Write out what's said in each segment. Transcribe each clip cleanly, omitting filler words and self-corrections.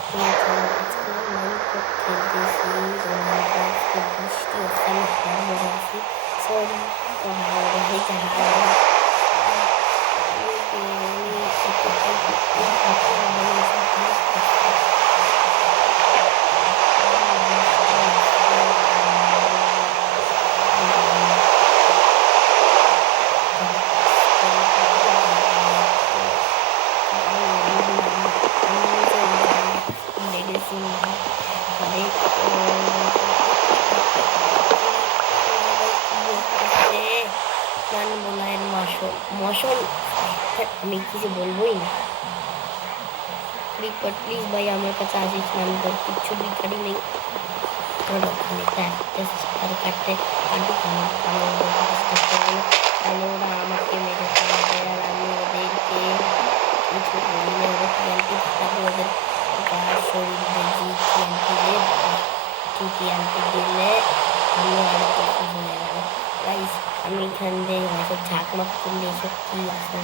আজকে মাইনক্রাফট খেলতেছি। তো মাইনক্রাফটে বৃষ্টি হচ্ছে, আমি হার হয়ে যাচ্ছি। সরি, তো হার হয়ে যা হার মশল আমি কিছু বলবোই না। প্লিজ ভাই আমার কাছে আসিস না, আমি তোর কিচ্ছু বিকারি নেই। ওখানে কাটতে কাটতে কাটুক, তাহলে ওরা আমাকে মেরে ফেলবে আর আমি ওদেরকে কিছু বলি না। ওরা টিএনটি ফাটাবে, ওদের শরীর ভেজি টিএনটি দিলে আমি আরো কিছু হয়ে গেল। গাইস আমি এখান থেকে হয়তো ঝাঁকমাক করলে এসব কি আছে।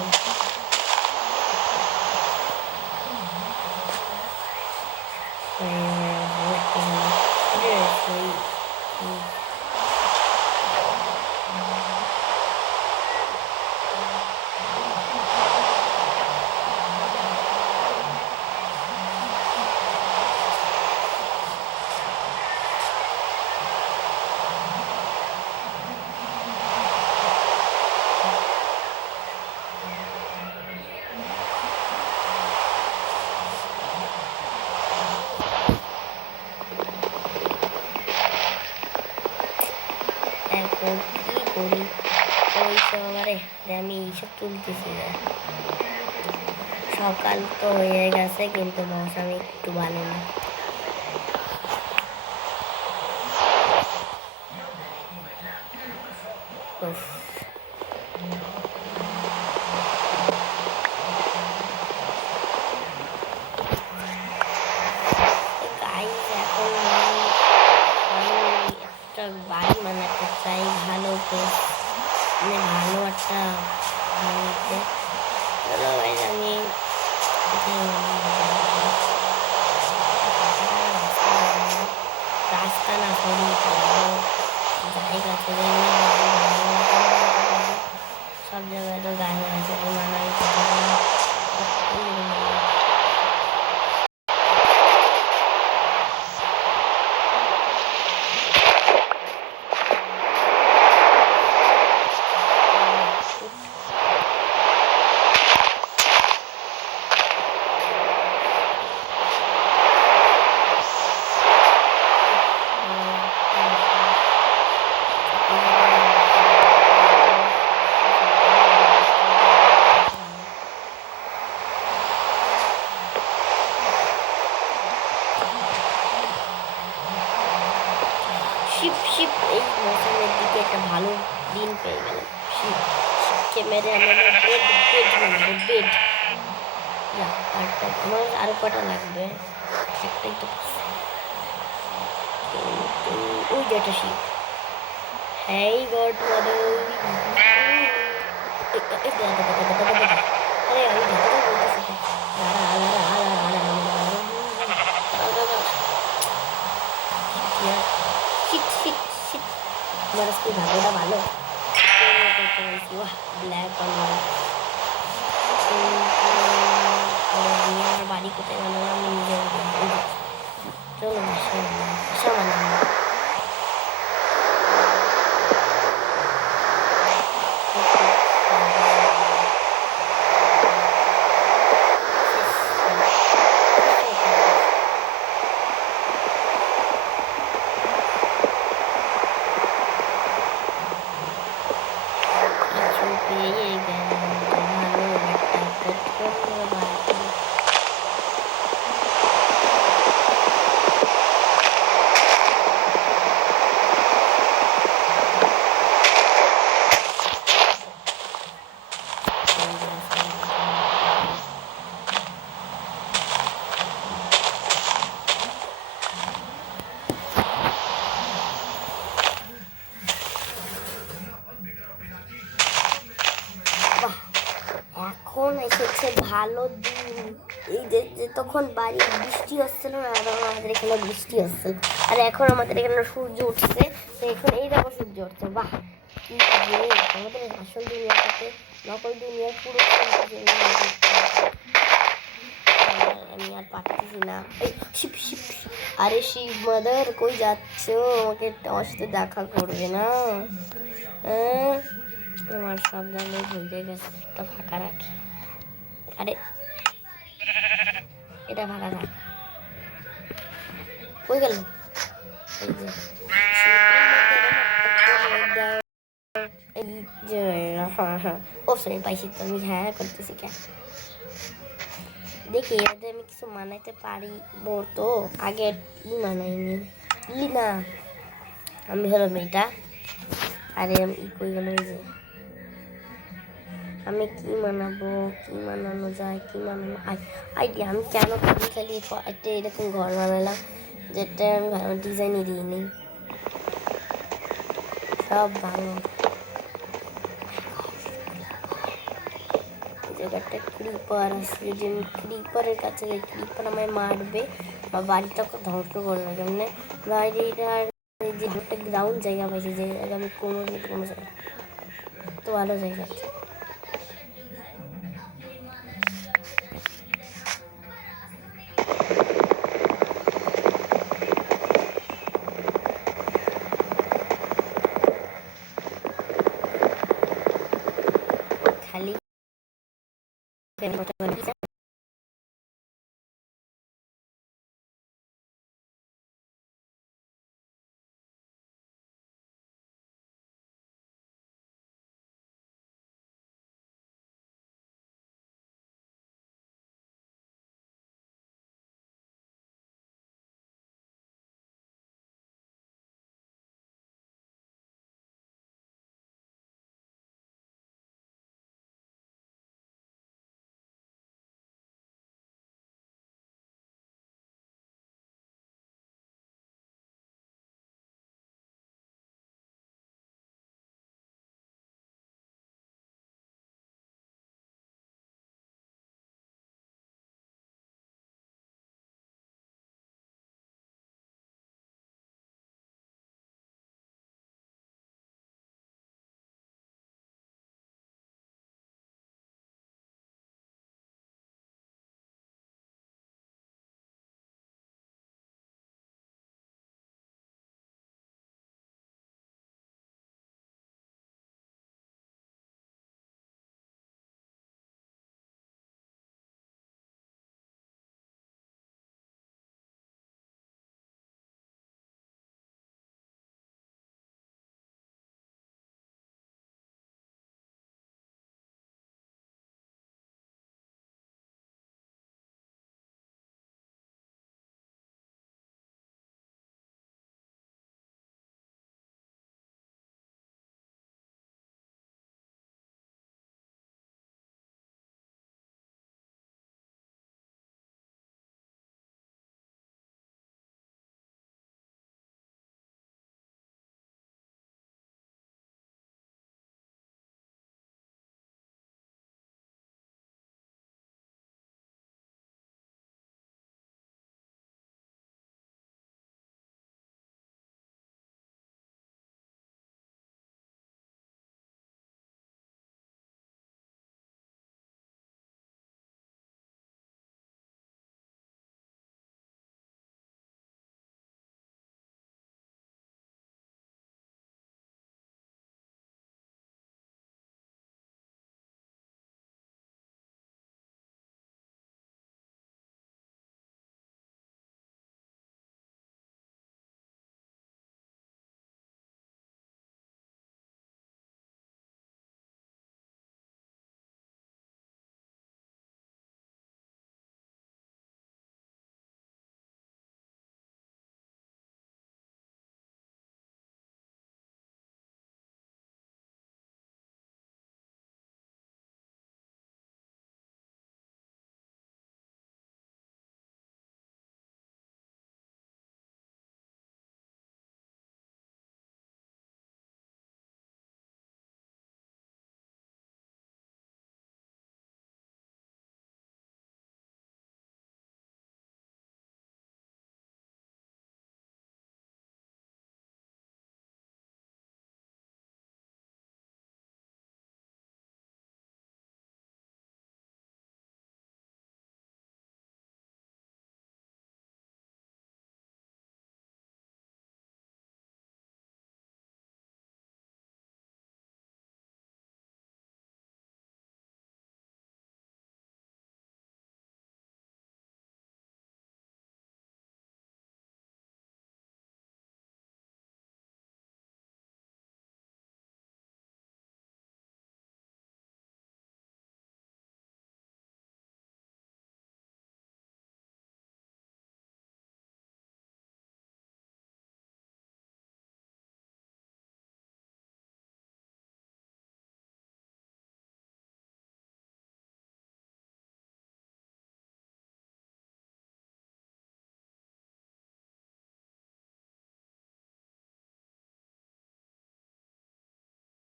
এখন কি করি ওইসব আমি এইসব তুলতেছি না। সকাল তো হয়ে গেছে কিন্তু মৌসুম একটু ভালো না। বাড়ি বানাতে চাই ভালো মানে ভালো একটা আমি রাস্তা না করি জায়গা থেকে সব জায়গায় তো গাড়ি আছে মানাই শিপ এই মৌসুমের দিকে একটা ভালো দিন পেয়ে গেলাম। শিপকে মেরে আমাদের বেড আমার আরো কটা লাগবে, একটাই তো ওই যে একটা শিপ। হ্যাঁ গড মাদার, আরে আমি ঢাকা বলতেছি আমার আজকে ভাগ্যটা ভালো। ব্ল্যাক আমি আমার বাড়ি কোথায় বানালাম আমি নিজের চলো বাসা বানালাম। এখন এসেছে ভালো দিন। এই যে তখন বাড়ি বৃষ্টি হচ্ছিল না, আর আমাদের এখানে বৃষ্টি হচ্ছিল, আর এখন আমাদের এখানে সূর্য উঠছে। তো এখন এই দেখো সূর্য উঠছে, বাহ কি যে আমাদের আসল দুনিয়ার সাথে নকল দুনিয়ার পুরো আমি আর পারতেছি না। এই শিপ শিপ শিপ। আরে শিব মাদার কই যাচ্ছ? আমাকে আমার সাথে দেখা করবে না? তোমার সাবধানে ভুলে গেছে, একটা ফাঁকা রাখি। আরে এটা ফাঁকা থাক, কই গেল? এই যে এই যে ও সরি পাইছি তো, আমি হ্যাঁ করতেছি কেন দেখি, এতে আমি কিছু মানাইতে পারি তো। আগে মানাইনি না, আমি হলো মেয়েটা। আরে আমি কই গেল? এই যে আমি কি মানাবো, কি মানানো যায়, কি মানানো আইডিয়া। আমি কেন খালি খালি একটা এরকম ঘর বানালাম যেটা আমি ডিজাইনই দিইনি, সব ভালো। জায়গাটা ক্রিপার আছে, যদি আমি ক্রিপারের কাছে যাই ক্রিপার আমায় মারবে বা বাড়িটাকে ধ্বংস করবে। কেমন বাড়িটার যে একটা গ্রাউন্ড জায়গা পাইছে, যে আমি কোনো জায়গা তো ভালো জায়গা আছে। খালি